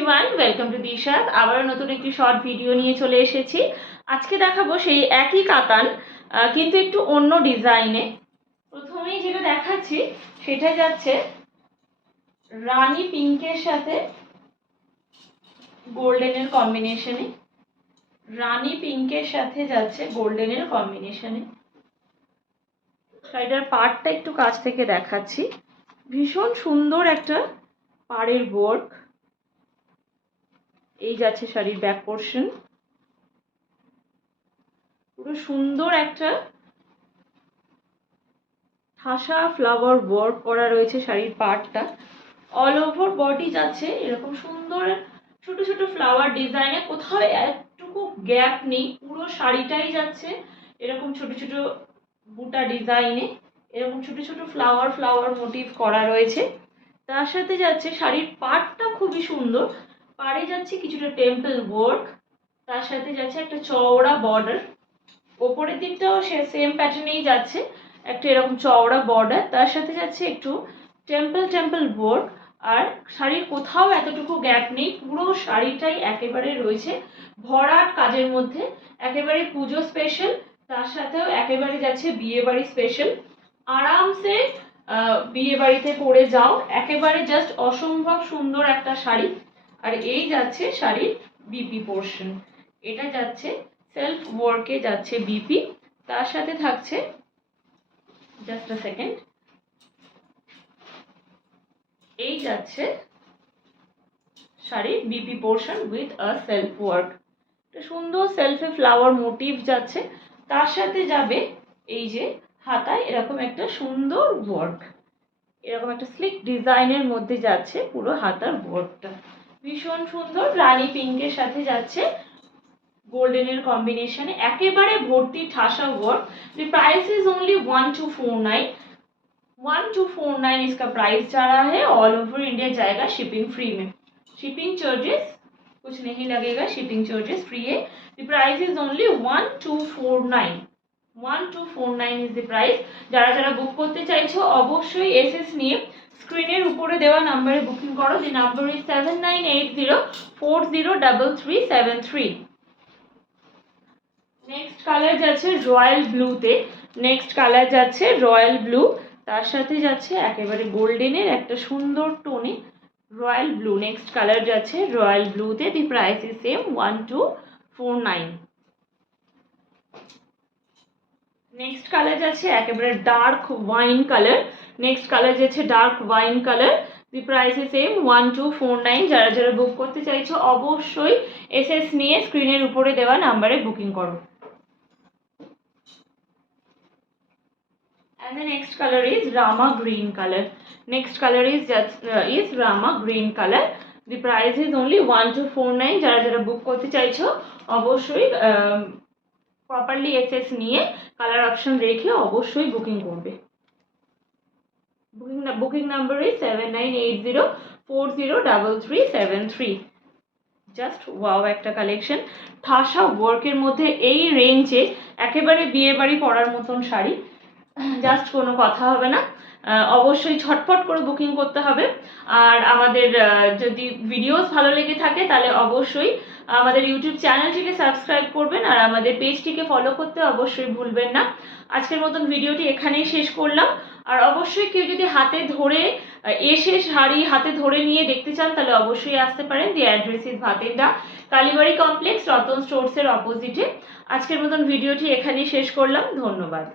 Everyone, welcome to দিশাস। আবারও নতুন একটি শর্ট ভিডিও নিয়ে চলে এসেছি। আজকে দেখাবো সেই একই কাতান কিন্তু একটু অন্য ডিজাইনে। প্রথমেই যেটা দেখাচ্ছি সেটা যাচ্ছে রানী পিঙ্কের সাথে গোল্ডেনের কম্বিনেশনে। রানী পিঙ্কের সাথে যাচ্ছে গোল্ডেনের কম্বিনেশনে। শাড়িটার পাড়টা একটু কাছ থেকে দেখাচ্ছি। ভীষণ সুন্দর একটা পাড়ের ওয়ার্ক। এই যাচ্ছে শাড়ির ব্যাক পোর্শন। পুরো সুন্দর একটা ঠাসা ফ্লাওয়ার ওয়ার্ক করা রয়েছে শাড়ির পাড়টা। অল ওভার বডি যাচ্ছে এরকম সুন্দর ছোট ছোট ফ্লাওয়ার ডিজাইনে, কোথাও একটুকু গ্যাপ নেই, পুরো শাড়িটাই যাচ্ছে এরকম ছোট ছোট বুটা ডিজাইনে, এরকম ছোট ছোট ফ্লাওয়ার মোটিভ করা রয়েছে। তার সাথে যাচ্ছে শাড়ির পাড়টা খুবই সুন্দর, পাড়ে যাচ্ছে কিছুটা টেম্পল ওয়ার্ক, তার সাথে যাচ্ছে একটা চওড়া বর্ডার। ওপরের দিকটাও সে সেম প্যাটার্নেই যাচ্ছে, একটা এরকম চওড়া বর্ডার, তার সাথে যাচ্ছে একটু টেম্পল ওয়ার্ক। আর শাড়ির কোথাও এতটুকু গ্যাপ নেই, পুরো শাড়িটাই একেবারে রয়েছে ভরাট কাজের মধ্যে, একেবারে পুজো স্পেশাল, তার সাথেও একেবারে যাচ্ছে বিয়ে বাড়ি স্পেশাল। আরামসে বিয়ে বাড়িতে পরে যাও, একেবারে জাস্ট অসম্ভব সুন্দর একটা শাড়ি। আর এই যাচ্ছে শাড়ির বিপি পোর্শন, এটা যাচ্ছে সেলফ ওয়ার্কে যাচ্ছে বিপি, তার সাথে থাকছে জাস্ট আ সেকেন্ড, এই যাচ্ছে শাড়ির BP portion with a self work. সুন্দর সেলফে ফ্লাওয়ার মোটিভ যাচ্ছে, তার সাথে যাবে এই যে হাতায় এরকম একটা সুন্দর ওয়ার্ক, এরকম একটা স্লিক ডিজাইনের মধ্যে যাচ্ছে পুরো হাতার ওয়ার্কটা। ভীষণ সুন্দর রানী পিঙ্কের সাথে যাচ্ছে গোল্ডেনের कॉम्बिनेशन, একেবারে ভর্তি ঠাসা work. The price is only 1249। 1249 इसका प्राइस जा रहा है। ऑल ओवर इंडिया जाएगा शिपिंग फ्री में, शिपिंग चार्जेस कुछ नहीं लगेगा, शिपिंग चार्जेस फ्री है। The price is only 1249। 1249 is the price। যারা যারা বুক করতে চাইছো অবশ্যই এসএস নিয়ে স্ক্রিনের উপরে দেওয়া নম্বরে বুকিং করো। The number is 7980403373। Next colour যাচ্ছে রয়্যাল ব্লুতে, নেক্সট কালার যাচ্ছে রয়্যাল ব্লু, তার সাথে যাচ্ছে একেবারে গোল্ডেনের একটা সুন্দর টোনে রয়্যাল ব্লু। নেক্সট কালার যাচ্ছে রয়্যাল ব্লুতে। The price is same 1249। Next colour যাচ্ছে একেবারে dark wine colour, next colour যাচ্ছে dark wine colour. The price is same 1249। যারা যারা বুক করতে চাইছো অবশ্যই এসএস নিয়ে স্ক্রিনের উপরে দেওয়া নাম্বারে বুকিং করো। And the next color is Rama green color. Next color is Rama green color. The price is only 1249। যারা যারা বুক করতে চাইছো অবশ্যই প্রপারলি এসএস নিয়ে কালার অপশন রেখে অবশ্যই বুকিং করবে। Booking number is 7980403373। Just wow একটা কালেকশন, ঠাসা ওয়ার্কের মধ্যে এই রেঞ্জে একেবারে বিয়ে বাড়ি পরার মতন শাড়ি, জাস্ট কোনো কথা হবে না। অবশ্যই ছটফট করে বুকিং করতে হবে। আর আমাদের যদি ভিডিওস ভালো লেগে থাকে তাহলে অবশ্যই আমাদের ইউটিউব চ্যানেলটিকে সাবস্ক্রাইব করবেন আর আমাদের পেজটিকে ফলো করতে অবশ্যই ভুলবেন না। আজকের মতন ভিডিওটি এখানেই শেষ করলাম। আর অবশ্যই কেউ যদি হাতে ধরে এসে শাড়ি হাতে ধরে নিয়ে দেখতে চান তাহলে অবশ্যই আসতে পারেন। The address is Bhatinda, Kalibari complex, Ratan স্টোর্সের অপোজিটে। আজকের মতন ভিডিওটি এখানেই শেষ করলাম। ধন্যবাদ।